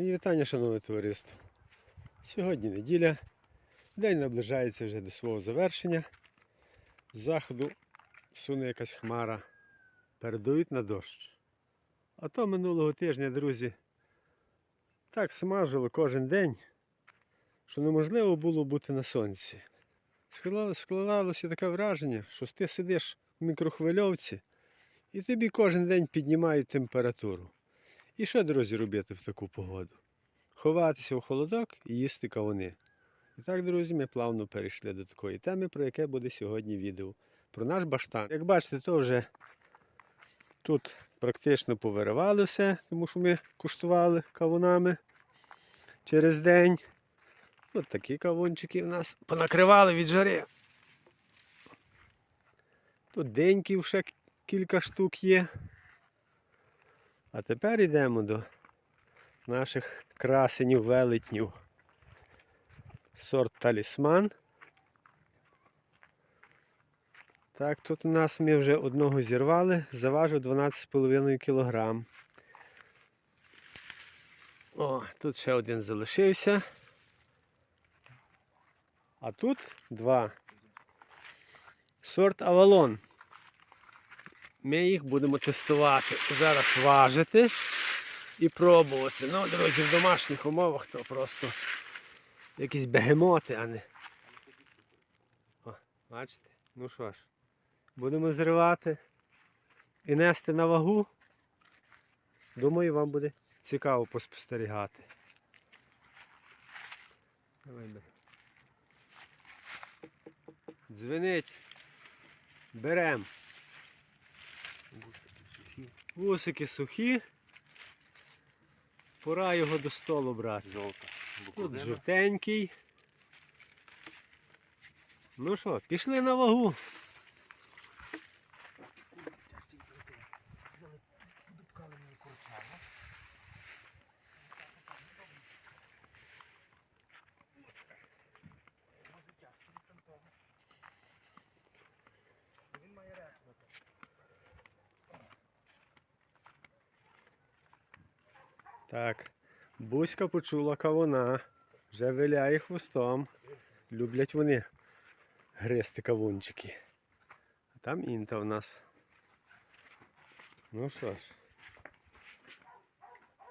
Мої вітання, шановне товариство. Сьогодні неділя. День наближається вже до свого завершення. З заходу суне якась хмара. Передають на дощ. А то минулого тижня, друзі, так смажило кожен день, що неможливо було бути на сонці. Складалося таке враження, що ти сидиш в мікрохвильовці і тобі кожен день піднімають температуру. І що, друзі, робити в таку погоду? Ховатися в холодок і їсти кавуни. І так, друзі, ми плавно перейшли до такої теми, про яке буде сьогодні відео. Про наш баштан. Як бачите, то вже тут практично повиривали все, тому що ми куштували кавунами через день. Ось такі кавунчики в нас понакривали від жари. Тут деньків ще кілька штук є. А тепер йдемо до наших красенів велетнів. Сорт талісман. Так, тут у нас ми вже одного зірвали, заважив 12,5 кг. О, тут ще один залишився. А тут два. Сорт Авалон. Ми їх будемо тестувати. Зараз важити і пробувати. Ну, друзі, в домашніх умовах то просто якісь бегемоти, а не. О, бачите? Ну що ж, будемо зривати і нести на вагу. Думаю, вам буде цікаво поспостерігати. Давай, бери. Дзвенить. Берем. Вусики сухі. Пора його до столу брати. Жовта. Тут жовтенький. Ну що, пішли на вагу. Так, Буська почула кавуна, вже виляє хвостом. Люблять вони гризти кавунчики. А там інта в нас. Ну що ж.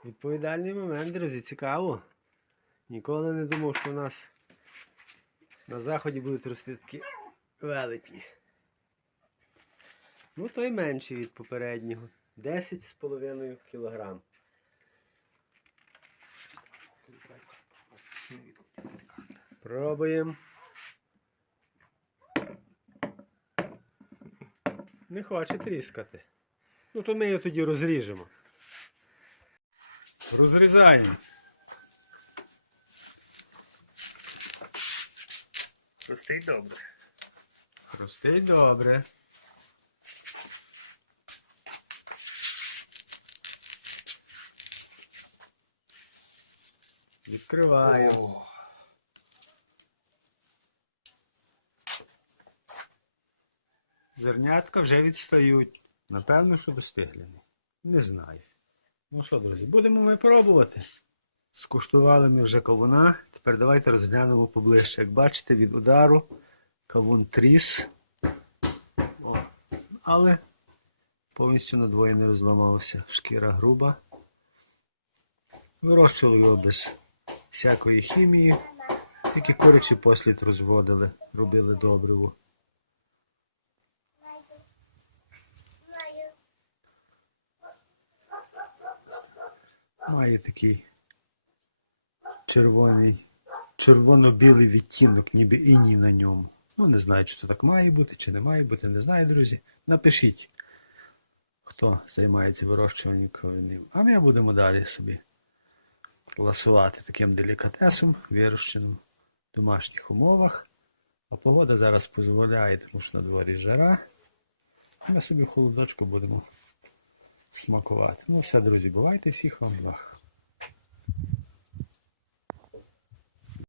Відповідальний момент, друзі, цікаво. Ніколи не думав, що у нас на заході будуть рости такі велетні. Ну, той менший від попереднього. 10,5 кілограм. Пробуємо. Не хоче тріскати. Ну, то ми його тоді розріжемо. Розрізаємо. Ростить добре. Хрустить добре. Відкриваємо. Зернятка вже відстають. Напевно, що достигли. Не знаю. Ну що, друзі, будемо ми пробувати. Скуштували ми вже кавуна. Тепер давайте розглянемо поближче. Як бачите, від удару кавун тріс. О, але повністю надвоє не розламався. Шкіра груба. Вирощували його без всякої хімії. Тільки курячий послід розводили, робили добриво. Має такий червоний, червоно-білий відтінок, ніби іній на ньому. Ну, не знаю, чи це так має бути, чи не має бути, не знаю, друзі. Напишіть, хто займається вирощуванням кавунів. А ми будемо далі собі ласувати таким делікатесом, вирощеним в домашніх умовах. А погода зараз дозволяє, тому що на дворі жара. Ми собі в холодочку будемо смакувати. Ну все, друзі, бувайте, всіх вам благ.